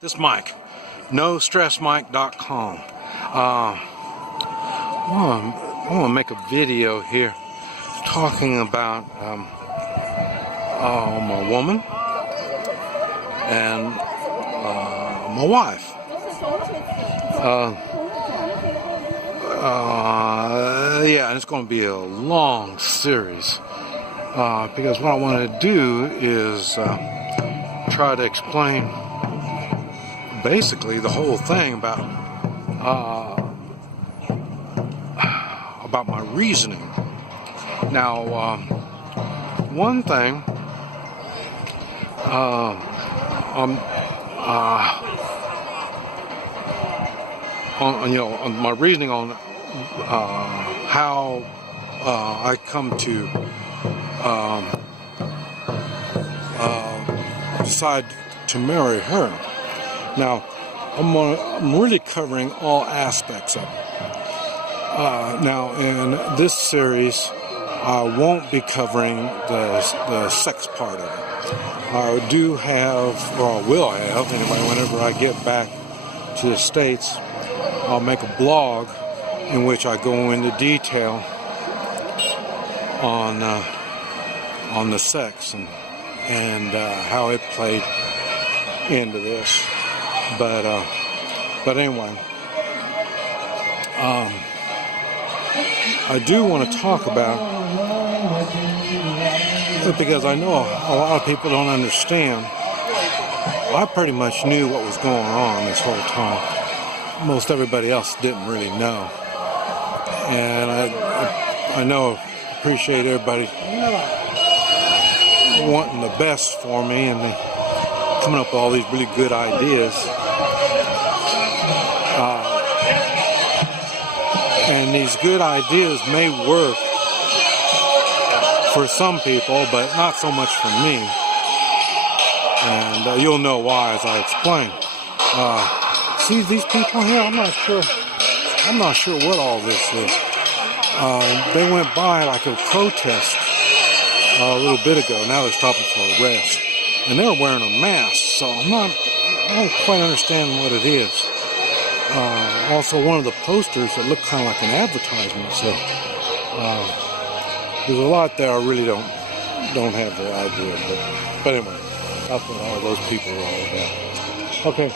This mic, NoStressMic.com. I want to make a video here talking about my woman and my wife. Yeah, and it's going to be a long series because what I want to do is try to explain basically the whole thing about my reasoning. Now, one thing on my reasoning on how I come to decide to marry her. Now, I'm really covering all aspects of it. Now, in this series, I won't be covering the sex part of it. I do have, or I will have, anyway, whenever I get back to the States, I'll make a blog in which I go into detail on the sex and how it played into this. But anyway, I do want to talk about, because I know a lot of people don't understand. I pretty much knew what was going on this whole time. Most everybody else didn't really know. And I appreciate everybody wanting the best for me and coming up with all these really good ideas. And these good ideas may work for some people, but not so much for me. And you'll know why as I explain. See these people here? I'm not sure what all this is. They went by like a protest a little bit ago. Now they're stopping for arrest. And they're wearing a mask, so I don't quite understand what it is. Also, one of the posters that looked kind of like an advertisement. So there's a lot there I really don't have the idea. But anyway, that's what all those people are all about. Okay.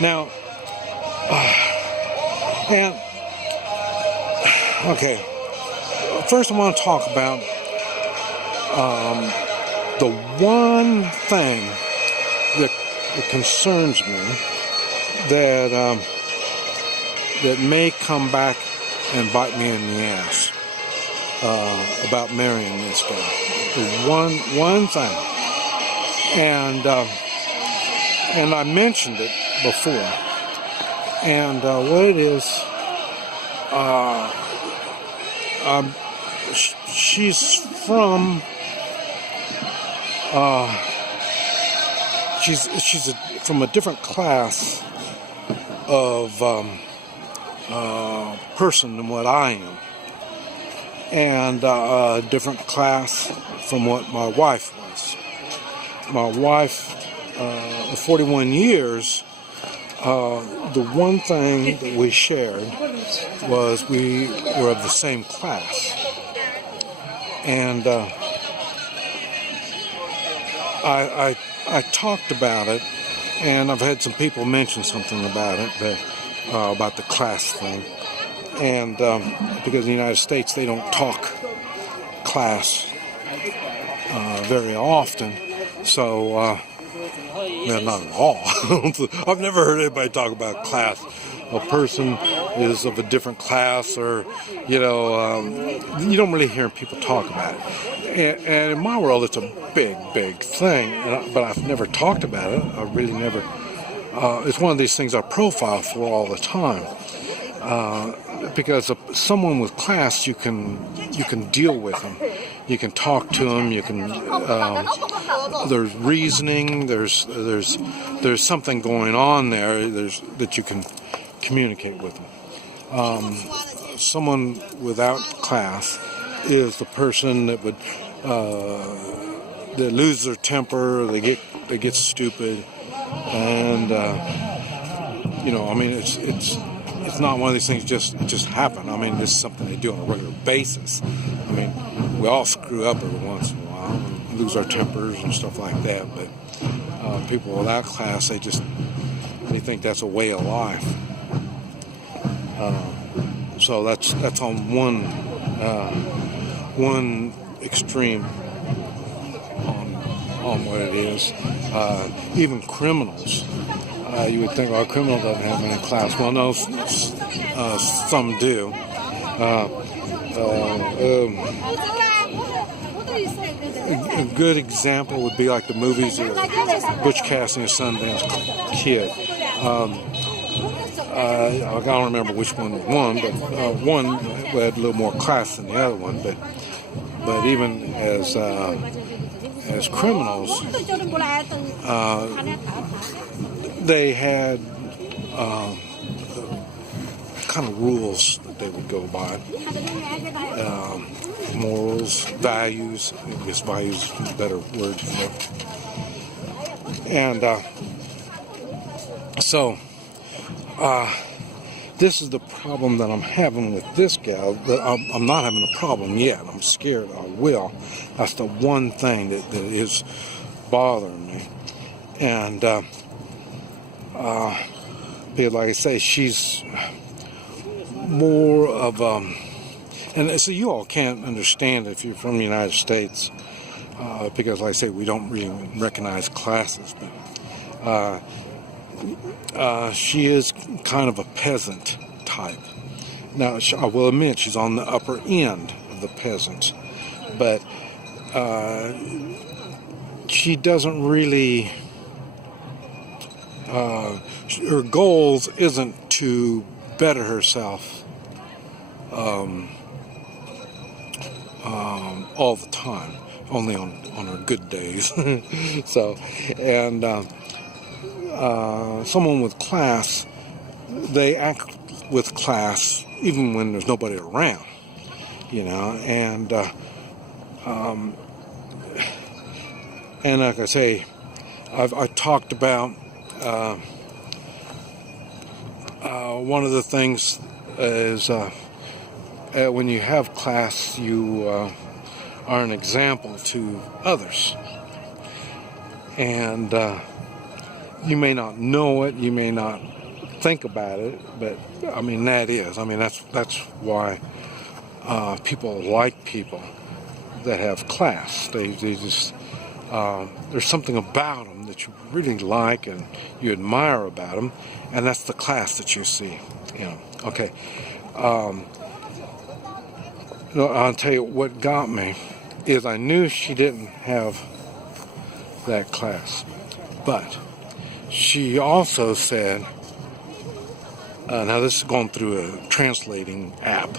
Now, first I want to talk about the one thing that concerns me that may come back and bite me in the ass about marrying this guy. The one thing, and I mentioned it before, and what it is, she's from. She's from a different class of person than what I am, and a different class from what my wife was. My wife, 41 years, the one thing that we shared was we were of the same class, and I talked about it, and I've had some people mention something about it, about the class thing. And because in the United States they don't talk class very often, so not at all. I've never heard anybody talk about class. A person is of a different class, or you don't really hear people talk about it. And in my world, it's a big thing. But I've never talked about it. I really never. It's one of these things I profile for all the time. Because someone with class, you can deal with them. You can talk to them. You can. There's reasoning. There's something going on there. That you can communicate with them. Someone without class is the person that would they lose their temper, they get stupid, and I mean, it's not one of these things just happen. I mean, this is something they do on a regular basis. I mean, we all screw up every once in a while and lose our tempers and stuff like that. But people without class, they think that's a way of life. So that's on one extreme on what it is. Even criminals. You would think, well, a criminal doesn't have any class. Well, no, some do. A good example would be like the movies of Butch Cassidy and Sundance Kid. I don't remember which one was one, but one had a little more class than the other one. But even as criminals, they had kind of rules that they would go by. Morals, values. I guess values is a better word for it. And so this is the problem that I'm having with this gal. That I'm not having a problem yet. I'm scared I will. That's the one thing that is bothering me. And because, like I say, she's more of and so you all can't understand if you're from the United States, because, like I say, we don't really recognize classes. But she is kind of a peasant type. Now, I will admit she's on the upper end of the peasants, but she doesn't really. Her goals isn't to better herself all the time, only on her good days. So, and someone with class, they act with class even when there's nobody around, and like I say, I talked about one of the things is when you have class, you are an example to others. And you may not know it, you may not think about it, but I mean that's why people like people that have class. They just there's something about them that you really like and you admire about them, and that's the class that you see. Okay. I'll tell you what got me is I knew she didn't have that class, but she also said, now this is going through a translating app,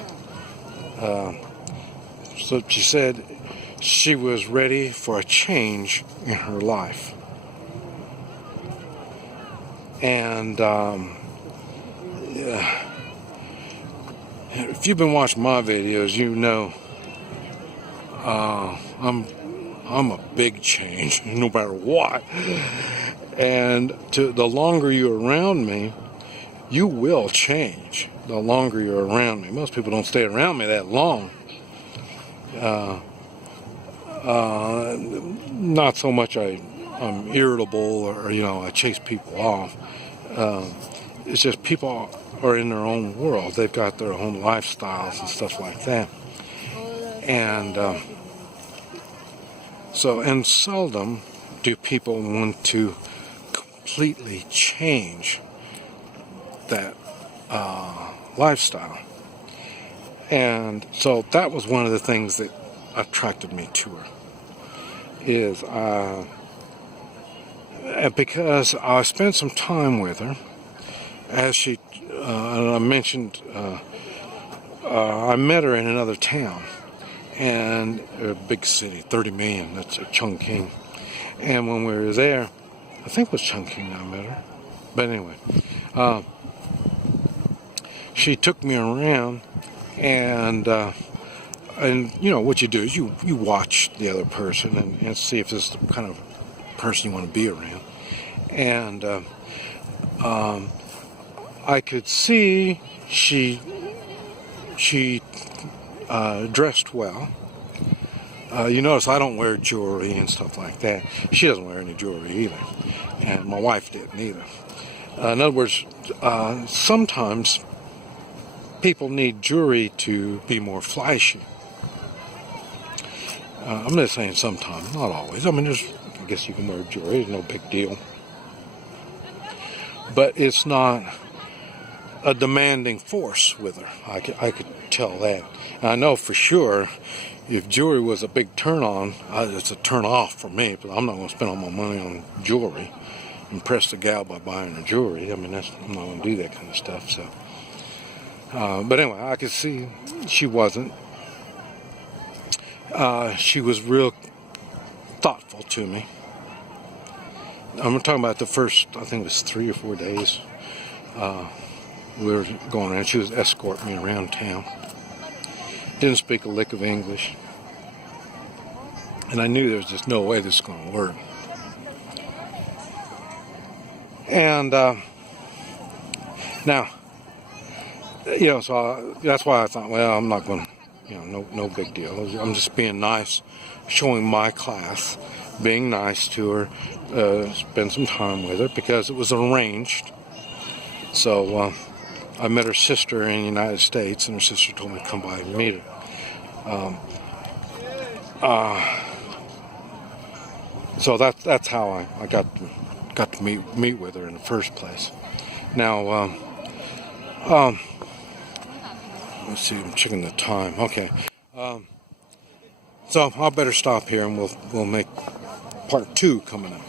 so she said she was ready for a change in her life. And if you've been watching my videos, you know I'm a big change, no matter what. And the longer you're around me, you will change. The longer you're around me. Most people don't stay around me that long. Not so much I'm irritable or I chase people off. It's just people are in their own world. They've got their own lifestyles and stuff like that. And and seldom do people want to completely change that lifestyle. And so that was one of the things that attracted me to her, is because I spent some time with her, as she, I mentioned, I met her in another town, and a big city, 30 million, that's Chongqing. And when we were there, I think it was Chongqing I met her, but anyway, she took me around, and And what you do is you watch the other person and see if this is the kind of person you want to be around. And I could see she dressed well. You notice I don't wear jewelry and stuff like that. She doesn't wear any jewelry either, and my wife didn't either. In other words, sometimes people need jewelry to be more flashy. I'm just saying sometimes, not always. I mean, I guess you can wear jewelry, it's no big deal. But it's not a demanding force with her. I could tell that. And I know for sure if jewelry was a big turn on, it's a turn off for me, but I'm not going to spend all my money on jewelry. Impress the gal by buying her jewelry. I mean, I'm not going to do that kind of stuff. So, but anyway, I could see she wasn't. She was real thoughtful to me. I'm talking about the first, I think it was 3 or 4 days we were going around. She was escorting me around town. Didn't speak a lick of English. And I knew there was just no way this was going to work. And now, so that's why I thought, well, I'm not going to, no big deal. I'm just being nice, showing my class, being nice to her, spend some time with her because it was arranged. So I met her sister in the United States, and her sister told me to come by and meet her. So that's how I got to meet with her in the first place. Now, let's see, I'm checking the time. Okay, so I'll better stop here, and we'll make part 2 coming up.